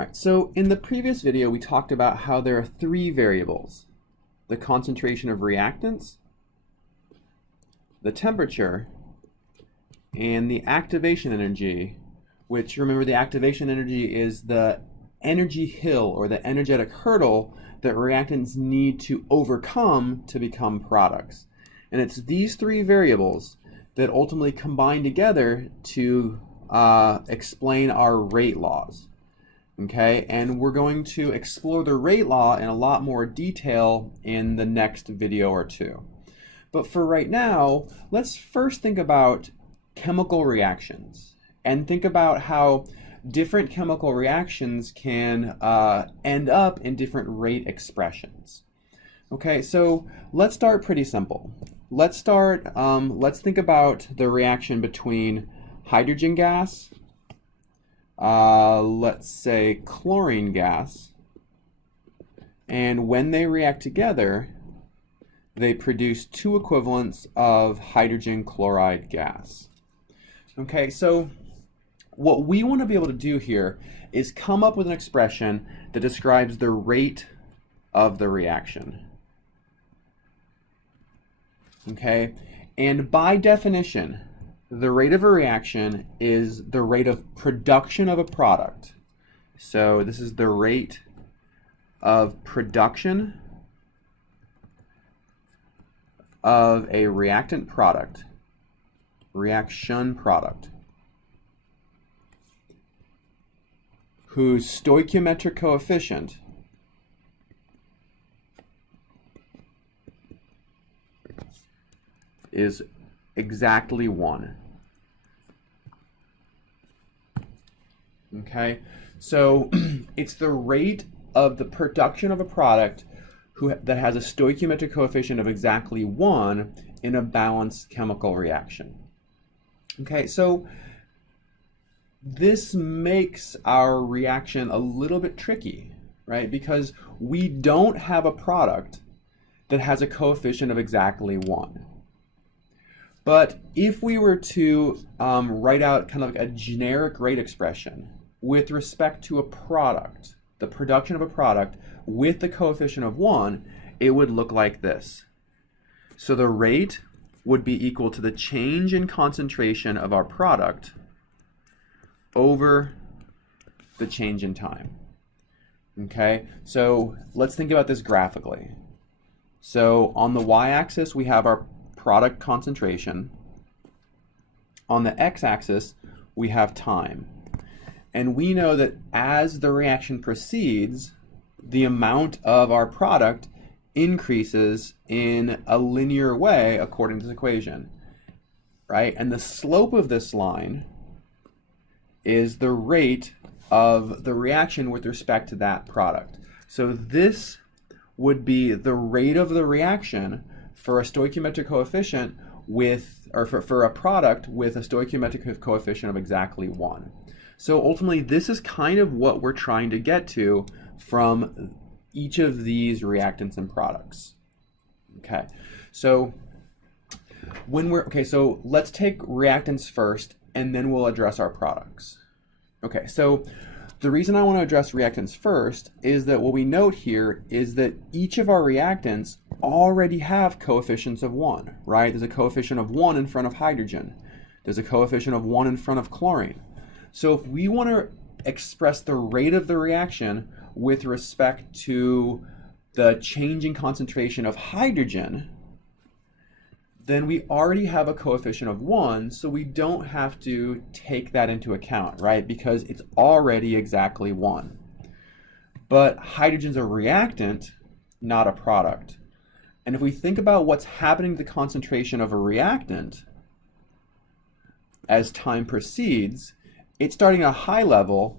Alright, so in the previous video we talked about how there are three variables: the concentration of reactants, the temperature, and the activation energy, which, remember, the activation energy is the energy hill or the energetic hurdle that reactants need to overcome to become products. And it's these three variables that ultimately combine together to explain our rate laws. Okay, and we're going to explore the rate law in a lot more detail in the next video or two. But for right now, let's first think about chemical reactions and think about how different chemical reactions can end up in different rate expressions. Okay, so let's start pretty simple. Let's think about the reaction between hydrogen gas, let's say chlorine gas, and when they react together, they produce two equivalents of hydrogen chloride gas. Okay, so what we want to be able to do here is come up with an expression that describes the rate of the reaction. Okay, and by definition, the rate of a reaction is the rate of production of a product. So this is the rate of production of a reactant product, reaction product, whose stoichiometric coefficient is exactly 1. Okay, so it's the rate of the production of a product that has a stoichiometric coefficient of exactly 1 in a balanced chemical reaction. Okay, so this makes our reaction a little bit tricky, right? Because we don't have a product that has a coefficient of exactly 1. But if we were to write out kind of like a generic rate expression with respect to a product, the production of a product with the coefficient of 1, it would look like this. So the rate would be equal to the change in concentration of our product over the change in time. Okay, so let's think about this graphically. So on the y-axis we have our product concentration. On the x-axis we have time. And we know that as the reaction proceeds, the amount of our product increases in a linear way according to this equation, right? And the slope of this line is the rate of the reaction with respect to that product. So this would be the rate of the reaction for a stoichiometric coefficient with, or for a product with a stoichiometric coefficient of exactly 1. So ultimately, this is kind of what we're trying to get to from each of these reactants and products. Okay, so so let's take reactants first, and then we'll address our products. Okay, so the reason I want to address reactants first is that what we note here is that each of our reactants already have coefficients of 1, right? There's a coefficient of 1 in front of hydrogen. There's a coefficient of 1 in front of chlorine. So if we want to express the rate of the reaction with respect to the changing concentration of hydrogen, then we already have a coefficient of 1, so we don't have to take that into account, right? Because it's already exactly 1. But hydrogen's a reactant, not a product. And if we think about what's happening to the concentration of a reactant as time proceeds, it's starting at a high level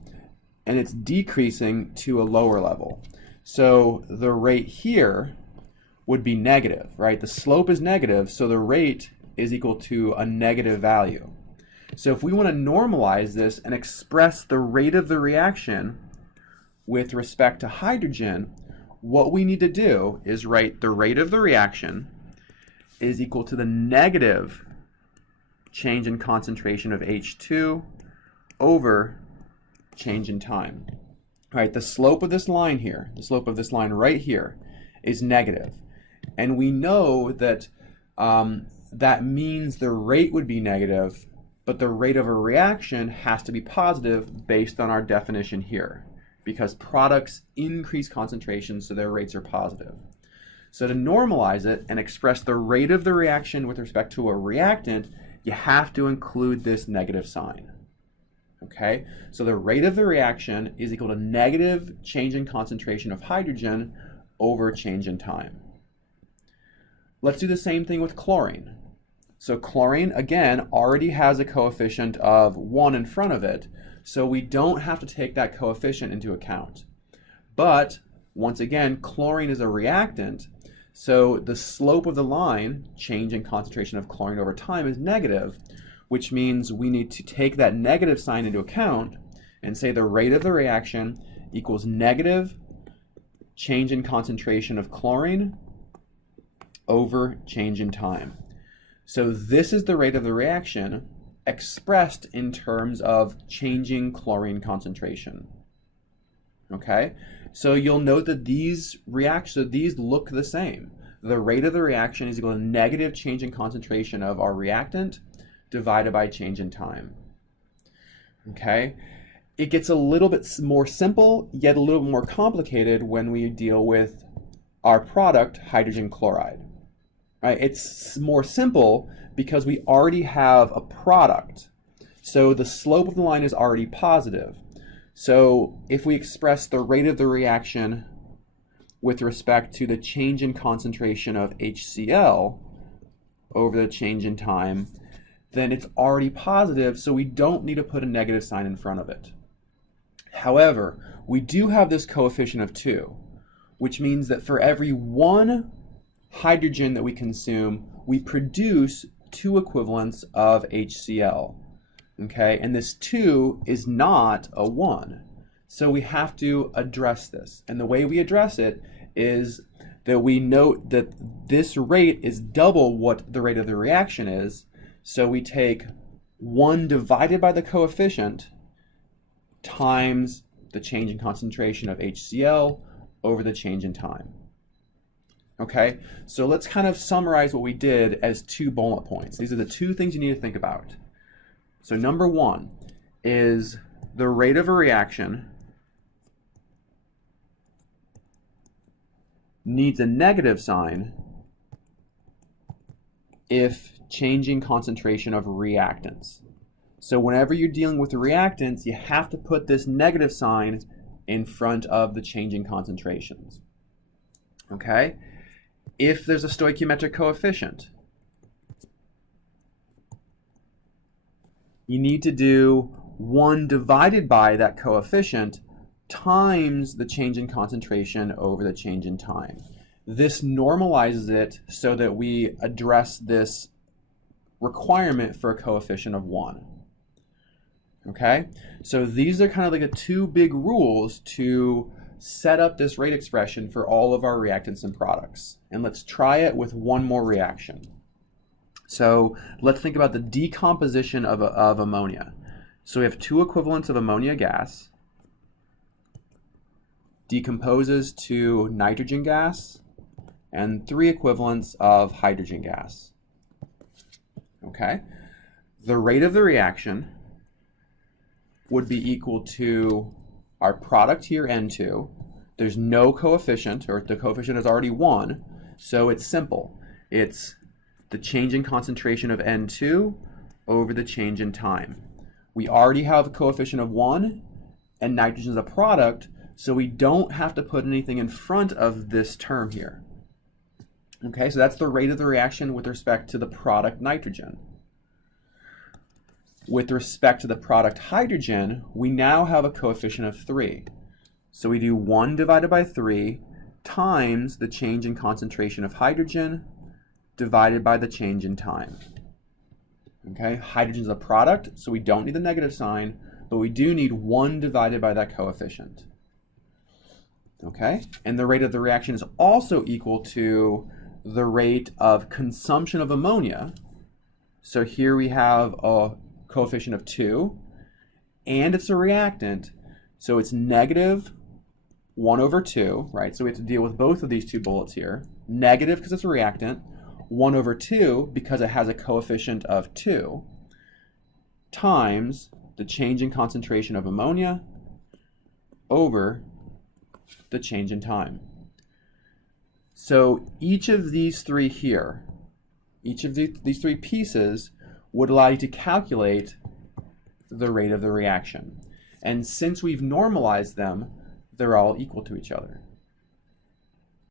and it's decreasing to a lower level. So the rate here would be negative, right? The slope is negative, so the rate is equal to a negative value. So if we want to normalize this and express the rate of the reaction with respect to hydrogen, what we need to do is write the rate of the reaction is equal to the negative change in concentration of H2 over change in time. All right, the slope of this line here, the slope of this line right here is negative. And we know that that means the rate would be negative, but the rate of a reaction has to be positive based on our definition here, because products increase concentration, so their rates are positive. So to normalize it and express the rate of the reaction with respect to a reactant, you have to include this negative sign. Okay, so the rate of the reaction is equal to negative change in concentration of hydrogen over change in time. Let's do the same thing with chlorine. So chlorine, again, already has a coefficient of 1 in front of it, so we don't have to take that coefficient into account. But, once again, chlorine is a reactant, so the slope of the line, change in concentration of chlorine over time, is negative, which means we need to take that negative sign into account and say the rate of the reaction equals negative change in concentration of chlorine over change in time. So this is the rate of the reaction expressed in terms of changing chlorine concentration. Okay, so you'll note that these look the same. The rate of the reaction is equal to negative change in concentration of our reactant divided by change in time. Okay, it gets a little bit more simple, yet a little more complicated when we deal with our product, hydrogen chloride. Right? It's more simple because we already have a product. So the slope of the line is already positive. So if we express the rate of the reaction with respect to the change in concentration of HCl over the change in time, then it's already positive, so we don't need to put a negative sign in front of it. However, we do have this coefficient of 2, which means that for every 1 hydrogen that we consume, we produce 2 equivalents of HCl. Okay, and this 2 is not a 1. So we have to address this. And the way we address it is that we note that this rate is double what the rate of the reaction is. So we take 1 divided by the coefficient times the change in concentration of HCl over the change in time. Okay, so let's kind of summarize what we did as 2 bullet points. These are the 2 things you need to think about. So number 1 is the rate of a reaction needs a negative sign if changing concentration of reactants. So whenever you're dealing with reactants, you have to put this negative sign in front of the changing concentrations. Okay? If there's a stoichiometric coefficient, you need to do 1 divided by that coefficient times the change in concentration over the change in time. This normalizes it so that we address this requirement for a coefficient of 1. Okay, so these are kind of like the 2 big rules to set up this rate expression for all of our reactants and products. And let's try it with one more reaction. So let's think about the decomposition of ammonia. So we have 2 equivalents of ammonia gas, decomposes to nitrogen gas, and 3 equivalents of hydrogen gas. Okay, the rate of the reaction would be equal to our product here, N2. There's no coefficient, or the coefficient is already 1, so it's simple. It's the change in concentration of N2 over the change in time. We already have a coefficient of 1, and nitrogen is a product, so we don't have to put anything in front of this term here. Okay, so that's the rate of the reaction with respect to the product nitrogen. With respect to the product hydrogen, we now have a coefficient of 3. So we do 1 divided by 3 times the change in concentration of hydrogen divided by the change in time. Okay, hydrogen is a product, so we don't need the negative sign, but we do need 1 divided by that coefficient. Okay, and the rate of the reaction is also equal to the rate of consumption of ammonia. So here we have a coefficient of 2, and it's a reactant, so it's negative 1 over 2, right? So we have to deal with both of these two bullets here. Negative because it's a reactant. 1 over 2 because it has a coefficient of 2 times the change in concentration of ammonia over the change in time. So each of these three here, each of these three pieces would allow you to calculate the rate of the reaction. And since we've normalized them, they're all equal to each other.